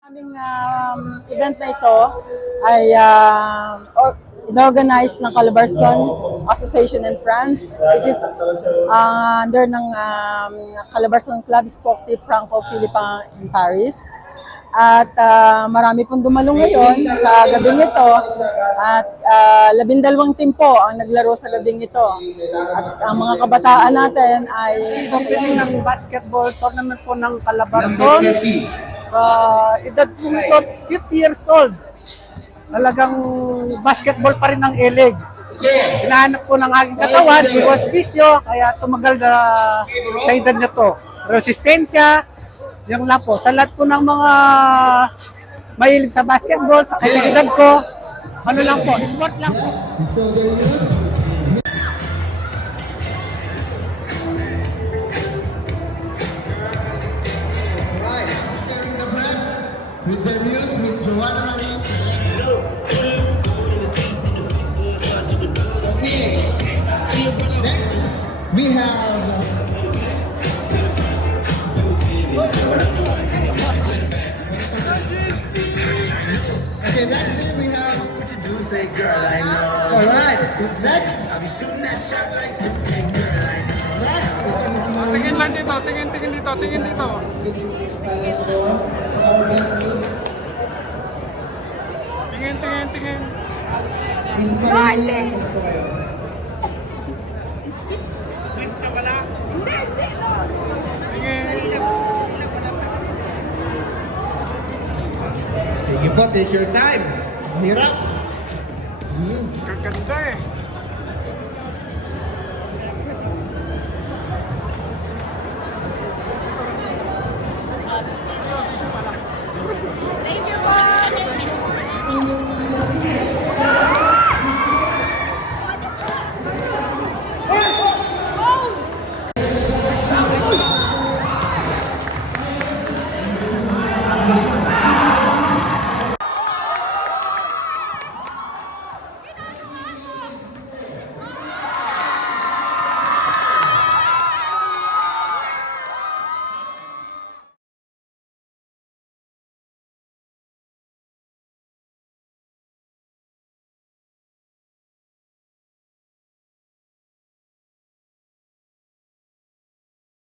Aming event na ito ay inorganize ng Calabarzon Association in France, which is under ng Calabarzon Club Sportif Franco-Philippin in Paris. At marami pong dumalo ngayon sa gabing ito at 12 team po ang naglaro sa gabing ito. At ang mga kabataan natin ay Competing ng basketball tournament po ng Calabarzon. Sa edad po ito, 50 years old. Talagang basketball pa rin ang ilig. Hinahanap po ng aking katawan, iwas bisyo, kaya tumagal na sa edad na to. Resistensya, yung lang po. Sa lahat po ng mga mahilig sa basketball, sa kanyang edad ko, ano lang po, sport lang po. With their muse, Miss Joanna Marines. Okay. Next, we have. Okay, next thing we have. Say, girl, I know. Alright, next. I'll be shooting that shot like you can, girl, I know. Next, Tingin lang dito, tingin dito. final score for our best muse. Tingin. Miss Marie, saan po kayo? Lista pala. Sige po, take your time. Mahirap.